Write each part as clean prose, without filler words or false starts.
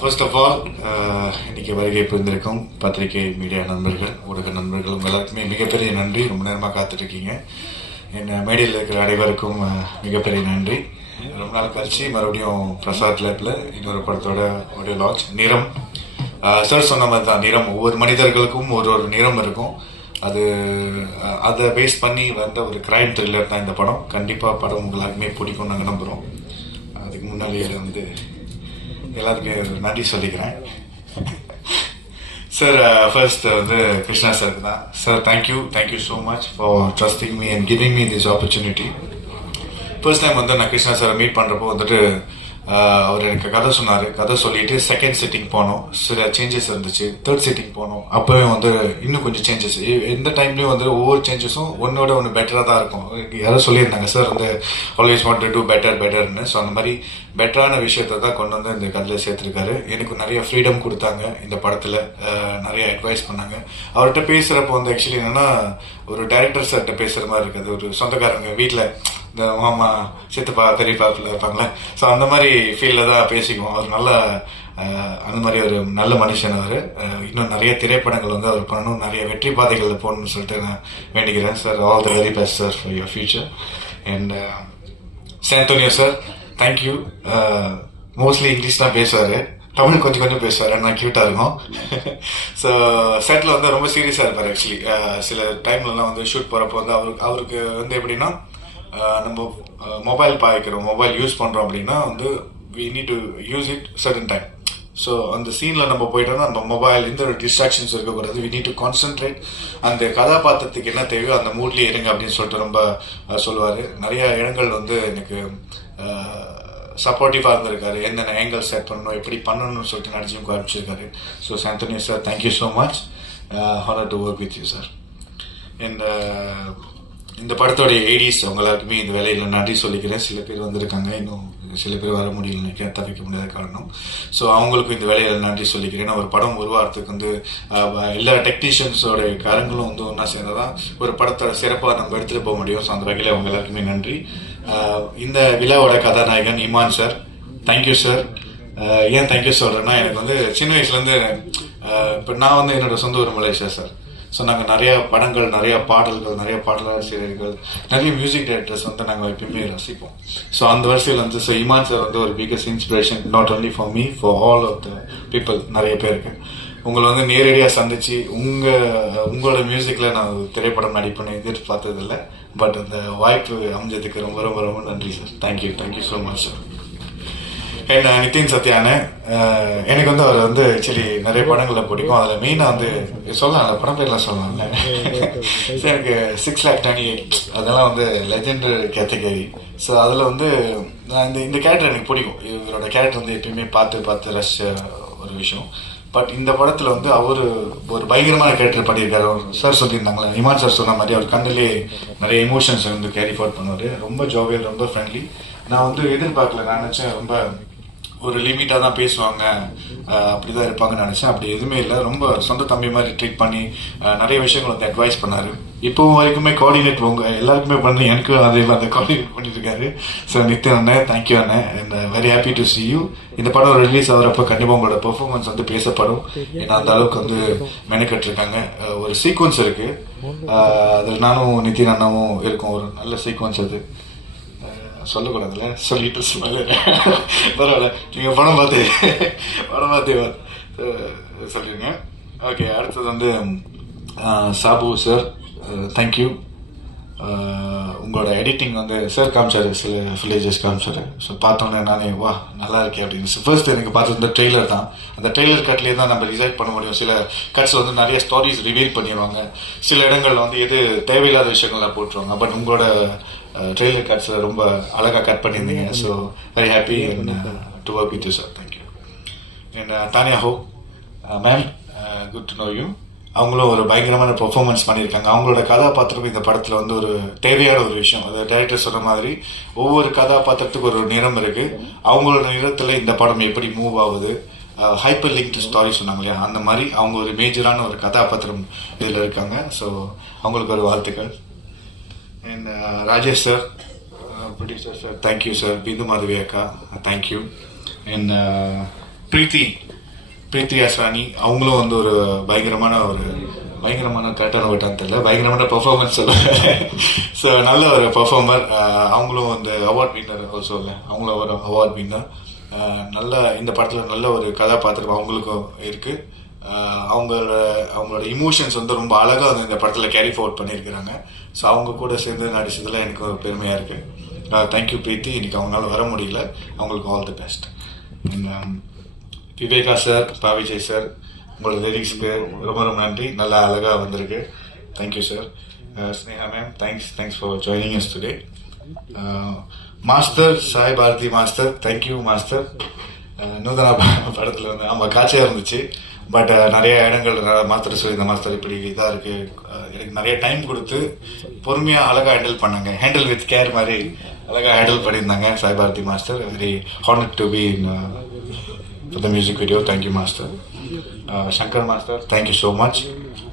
First of all இன்னைக்கு வருகை புரிந்திருக்கும் பத்திரிகை மீடியா நண்பர்கள், ஊடக நண்பர்கள் உங்கள் எல்லாருக்குமே மிகப்பெரிய நன்றி. ரொம்ப நேரமாக காத்துட்ருக்கீங்க. என் மேடையில் இருக்கிற அனைவருக்கும் மிகப்பெரிய நன்றி. ரொம்ப நாள் கழிச்சு மறுபடியும் பிரசாத் லேப்ல இன்னொரு படத்தோட ஆடியோ லான்ச். நிறம் சார் சொன்ன மாதிரி தான், நிறம் ஒவ்வொரு மனிதர்களுக்கும் ஒரு ஒரு நிறம் இருக்கும். அதை பேஸ் பண்ணி வந்த ஒரு கிரைம் த்ரில்லர் தான் இந்த படம். கண்டிப்பாக படம் உங்களுக்குமே பிடிக்கும் நாங்கள் நம்புகிறோம். அதுக்கு முன்னாடியே எல்லாருக்கும் நன்றி சொல்லிக்கிறேன். சார் ஃபர்ஸ்ட் கிருஷ்ணா சாருக்கு தான். Sir thank you so much for trusting me and giving me this opportunity. First time நான் கிருஷ்ணா சாரை மீட் பண்ணுறப்போ அவர் எனக்கு கதை சொன்னார். கதை சொல்லிட்டு செகண்ட் சிட்டிங் போனோம். சில சேஞ்சஸ் இருந்துச்சு. தேர்ட் சிட்டிங் போனோம். அப்போவே இன்னும் கொஞ்சம் சேஞ்சஸ். எந்த டைம்லேயும் ஒவ்வொரு சேஞ்சஸும் ஒன்னோட ஒன்று பெட்டராக தான் இருக்கும். யாரும் சொல்லியிருந்தாங்க sir always want to do பெட்டர்னு. ஸோ அந்த மாதிரி பெட்டரான விஷயத்தை தான் கொண்டு இந்த கதையில் சேர்த்துருக்காரு. எனக்கு நிறைய ஃப்ரீடம் கொடுத்தாங்க இந்த படத்தில். நிறைய அட்வைஸ் பண்ணாங்க. அவர்கிட்ட பேசுகிறப்போ ஆக்சுவலி என்னென்னா ஒரு டைரக்டர் சார்கிட்ட பேசுகிற மாதிரி இருக்காது. ஒரு சொந்தக்காரங்க வீட்டில் இந்த மாமா சித்தப்பா பெரியப்பாப்பில் இருப்பாங்களே, ஸோ அந்த மாதிரி ஃபீல்டில் தான் பேசிக்குவோம். அவர் நல்ல அந்த மாதிரி ஒரு நல்ல மனுஷன். அவர் இன்னும் நிறைய திரைப்படங்கள் அவர் பண்ணணும், நிறைய வெற்றி பாதைகளில் போகணும்னு சொல்லிட்டு நான் வேண்டிக்கிறேன். Sir all the very best sir for your future. And சாந்தோனியோ சார் தேங்க்யூ. மோஸ்ட்லி இங்கிலீஷ் தான் பேசுவார், தமிழ் கொஞ்சம் கொஞ்சம் பேசுவார். நான் க்யூட்டாக இருக்கும். ஸோ செட்டில் ரொம்ப சீரியஸாக இருப்பார். ஆக்சுவலி சில டைம்லலாம் ஷூட் போகிறப்போ அவருக்கு எப்படின்னா நம்ம மொபைல் பாய்க்கிறோம், மொபைல் யூஸ் பண்ணுறோம் அப்படின்னா we need to use it certain time. So அந்த சீனில் நம்ம போயிட்டோம்னா நம்ம மொபைல் எந்த ஒரு டிஸ்ட்ராக்ஷன்ஸ் இருக்கக்கூடாது. we need to concentrate. அந்த கதாபாத்திரத்துக்கு என்ன தேவையோ அந்த மூட்லேயே இருங்க அப்படின்னு சொல்லிட்டு ரொம்ப சொல்லுவார். நிறைய இடங்கள் எனக்கு சப்போர்ட்டிவாக இருந்திருக்காரு. என்னென்ன ஆங்கிள் செட் பண்ணணும், எப்படி பண்ணணும்னு சொல்லிட்டு நடிச்சும் காமிச்சிருக்காரு. ஸோ சாந்தோனியோ sir thank you so much. Honour to work with you sir. And இந்த படத்தோடைய ஏடிஸ் அவங்க எல்லாருக்குமே இந்த வேலையில் நன்றி சொல்லிக்கிறேன். சில பேர் வந்திருக்காங்க, இன்னும் சில பேர் வர முடியல, தவிர்க்க முடியாத காரணம். ஸோ அவங்களுக்கும் இந்த வேலையில் நன்றி சொல்லிக்கிறேன். ஒரு படம் உருவாகிறதுக்கு எல்லா டெக்னீஷியன்ஸோட காரங்களும் ஒன்றா சேர்ந்தாதான் ஒரு படத்தை சிறப்பாக நம்ம எடுத்துகிட்டு போக முடியும். ஸோ அந்த வகையில் அவங்க எல்லாருக்குமே நன்றி. இந்த விழாவோட கதாநாயகன் இமான் சார் தேங்க்யூ சார். ஏன் தேங்க்யூ சொல்கிறேன்னா, எனக்கு சின்ன வயசுலேருந்து இப்போ நான் என்னோட சொந்த ஊர் மலேசியா சார். ஸோ நாங்கள் நிறையா படங்கள், நிறையா பாடல்கள், நிறைய பாடலாசிரியர்கள், நிறைய மியூசிக் டைரக்டர்ஸ் நாங்கள் எப்பயுமே ரசிப்போம். ஸோ அந்த வரிசையில் ஸோ இமான் சார் ஒரு biggest inspiration, not only for me, for all of the people. நிறைய பேருக்கு உங்களை நேரடியாக சந்திச்சு உங்களோட மியூசிக்கில் நான் திரைப்படம் நடிப்பேன்னு எதிர்பார்த்ததில்லை. பட் அந்த வாய்ப்பு அமைஞ்சதுக்கு ரொம்ப ரொம்ப ரொம்ப நன்றி sir. Thank you so much sir. And Nithin சத்யானு எனக்கு அவர் ஆக்சுவலி நிறைய படங்களில் பிடிக்கும். அதில் மெயினாக சொல்லலாம், அந்த படம் பேர்லாம் சொல்லலாம்ல. ஸோ எனக்கு 6,28,000 அதெல்லாம் லெஜெண்டரி கேட்டகரி. ஸோ அதில் நான் இந்த கேரக்டர் எனக்கு பிடிக்கும். இவரோட கேரக்டர் எப்பயுமே பார்த்து ரசிச்ச ஒரு விஷயம். பட் இந்த படத்தில் அவர் ஒரு பயங்கரமான கேரக்டர் பண்ணியிருக்காரு. சார் சொல்லியிருந்தாங்களே, இமான் சார் சொன்ன மாதிரி அவர் கண்ணிலே நிறைய எமோஷன்ஸ் கேரி ஃபார்வர்ட் பண்ணுவார். ரொம்ப ஜோவியல், ரொம்ப ஃப்ரெண்ட்லி. நான் எதிர்பார்க்கல. நான் நினச்சேன் ரொம்ப ஒரு லிமிட்டாக தான் பேசுவாங்க, அப்படிதான் இருப்பாங்கன்னு நினச்சேன். அப்படி எதுவுமே இல்லை. ரொம்ப சொந்த தம்பி மாதிரி ட்ரீட் பண்ணி நிறைய விஷயங்கள் அட்வைஸ் பண்ணார். இப்போவும் வரைக்குமே கோஆர்டினேட் எல்லாருக்குமே பண்ணி எனக்கும் அந்த கோஆர்டினேட் பண்ணியிருக்காரு. ஸோ நித்தின் அண்ணன் தேங்க்யூ அண்ணன். And very happy to C you. இந்த படம் ரிலீஸ் ஆகிறப்ப கண்டிப்பாக உங்களோட பெர்ஃபார்மன்ஸ் பேசப்படும். ஏன்னா அந்த அளவுக்கு மெனக்கட்டிருக்காங்க. ஒரு சீக்வன்ஸ் இருக்குது, அதில் நானும் நித்தின் அண்ணாவும் இருக்கும். ஒரு நல்ல சீக்வன்ஸ் அது சொல்லக்கூடாதுல்ல, சொல்லிட்டு பரவாயில்ல. நீங்கள் படம் பார்த்து சொல்லிடுங்க. ஓகே, அடுத்தது சாபு சார் தேங்க்யூ. உங்களோட எடிட்டிங் சார் காமிச்சாரு, சில வில்லேஜஸ் காமிச்சாரு. ஸோ பார்த்தோன்னே நானே வா நல்லா இருக்கே அப்படின்னு. ஃபர்ஸ்ட் எனக்கு பார்த்தது ட்ரெய்லர் தான். அந்த ட்ரெய்லர் கட்லேயே தான் நம்ம டிசைட் பண்ண முடியும். சில கட்ஸில் நிறைய ஸ்டோரிஸ் ரிவீல் பண்ணிடுவாங்க. சில இடங்கள் எது தேவையில்லாத விஷயங்கள்லாம் போட்டுருவாங்க. பட் உங்களோட ட்ரெய்லர் கட்ஸில் ரொம்ப அழகாக கட் பண்ணியிருந்தீங்க. So very happy to work with you sir. Thank you. And Tanya Hope ma'am, good to know you. அவங்களும் ஒரு பயங்கரமான பெர்ஃபார்மன்ஸ் பண்ணியிருக்காங்க. அவங்களோட கதாபாத்திரம் இந்த படத்தில் ஒரு தேவையான ஒரு விஷயம். அது டைரக்டர் சொன்ன மாதிரி ஒவ்வொரு கதாபாத்திரத்துக்கு ஒரு நிறம் இருக்குது. அவங்களோட நிறத்தில் இந்த படம் எப்படி மூவ் ஆகுது, ஹைப்பர் லிங்க்டு ஸ்டாரி சொன்னாங்க இல்லையா, அந்த மாதிரி அவங்க ஒரு மேஜரான ஒரு கதாபாத்திரம் இதில் இருக்காங்க. ஸோ அவங்களுக்கு ஒரு வாழ்த்துக்கள். And Rajesh sir, producer sir thank you sir. Bindu Madhavi அக்கா தேங்க்யூ. அண்ட் பிரீத்தி அஸ்ரானி, அவங்களும் வந்து ஒரு பயங்கரமான கரெக்டான விட்டான்னு தெரியல, பயங்கரமான பெர்ஃபார்மன்ஸ் சொல்லுவாங்க. ஸோ நல்ல ஒரு பெர்ஃபார்மர். அவங்களும் வந்து அவார்ட் வின்னர் ஆல்சோ இல்லை, அவங்களும் ஒரு அவார்ட் வின்னர். நல்ல இந்த படத்தில் நல்ல ஒரு கதாபாத்திரம் அவங்களுக்கும் இருக்குது. அவங்களோட இமோஷன்ஸ் வந்து ரொம்ப அழகாக வந்து இந்த படத்தில் கேரி ஃபார்வர்ட் பண்ணியிருக்கிறாங்க. ஸோ அவங்க கூட சேர்ந்து நடிச்சதில் எனக்கு ஒரு பெருமையாக இருக்குது. தேங்க்யூ பிரீத்தி. இன்னைக்கு அவங்களால வர முடியல, அவங்களுக்கு all the best. Viveka sir, Pa Vijay sir, உங்களோட லிரிக்ஸ்க்கு ரொம்ப ரொம்ப நன்றி. நல்லா அழகாக வந்திருக்கு. Thank you sir. Sneha ma'am, thanks for joining us today. Master Sai Bharathi master, thank you master. Nuthana படத்தில் வந்து ஆமாம் காட்சியாக இருந்துச்சு. பட் நிறைய இடங்கள் மாஸ்டர் சொல்லி இந்த மாஸ்டர் இப்படி இதாக இருக்குது, எனக்கு நிறைய டைம் கொடுத்து பொறுமையாக அழகாக ஹேண்டில் வித் கேர் மாதிரி அழகாக ஹேண்டில் பண்ணியிருந்தாங்க Sai Bharathi master. Very honoured to be in the music video. Thank you master. Shankar master, thank you so much.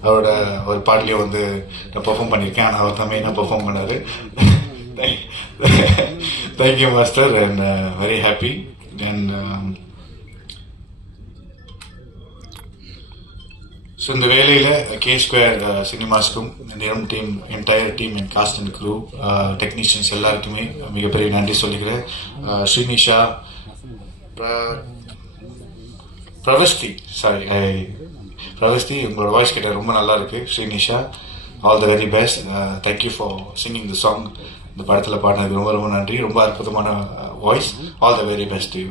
அவரோட ஒரு பாடலையும் வந்து நான் பெர்ஃபார்ம் பண்ணியிருக்கேன், ஆனால் அவர் தான் மெயினாக பெர்ஃபார்ம் பண்ணார். Thank you master and very happy. And so இந்த வேலையில் K2 சினிமாஸ்க்கும் இந்த team, entire team and cast and crew, technicians எல்லாருக்குமே மிகப்பெரிய நன்றி சொல்லிக்கிறேன். ஸ்ரீனிஷா, பிரவஸ்தி, உங்களோட வாய்ஸ் கேட்ட ரொம்ப நல்லா இருக்கு. Srinisha, all the very best. Thank you for singing the song. இந்த படத்தில் பாடினதுக்கு ரொம்ப ரொம்ப நன்றி. ரொம்ப அற்புதமான voice. All the very best you.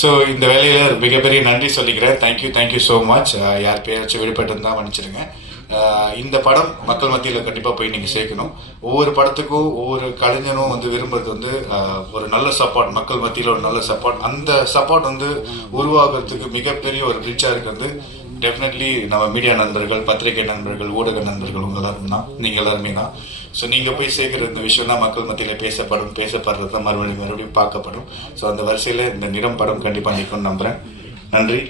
So இந்த வேலையில் மிகப்பெரிய நன்றி சொல்லிக்கிறேன். Thank you so much. யார் பேராச்சும் விடுபட்டு இருந்தால் மன்னிச்சிடுங்க. இந்த படம் மக்கள் மத்தியில் கண்டிப்பாக போய் நீங்கள் சேர்க்கணும். ஒவ்வொரு படத்துக்கும் ஒவ்வொரு கலைஞனும் வந்து விரும்புறது வந்து ஒரு நல்ல சப்போர்ட், மக்கள் மத்தியில் ஒரு நல்ல சப்போர்ட். அந்த சப்போர்ட் வந்து உருவாகிறதுக்கு மிகப்பெரிய ஒரு பிரிட்ஜாக இருக்கிறது டெஃபினெட்லி நம்ம மீடியா நண்பர்கள், பத்திரிகை நண்பர்கள், ஊடக நண்பர்கள், உங்க எல்லாரும் தான், நீங்கள் எல்லாருமே தான். ஸோ நீங்கள் போய் சேர்க்குற இந்த விஷயம் தான் மக்கள் மத்தியில் பேசப்படுறது தான் மறுபடியும் பார்க்கப்படும். ஸோ அந்த வரிசையில் இந்த நிறம் படம் கண்டிப்பாக நிற்கும்னு நம்புகிறேன். நன்றி.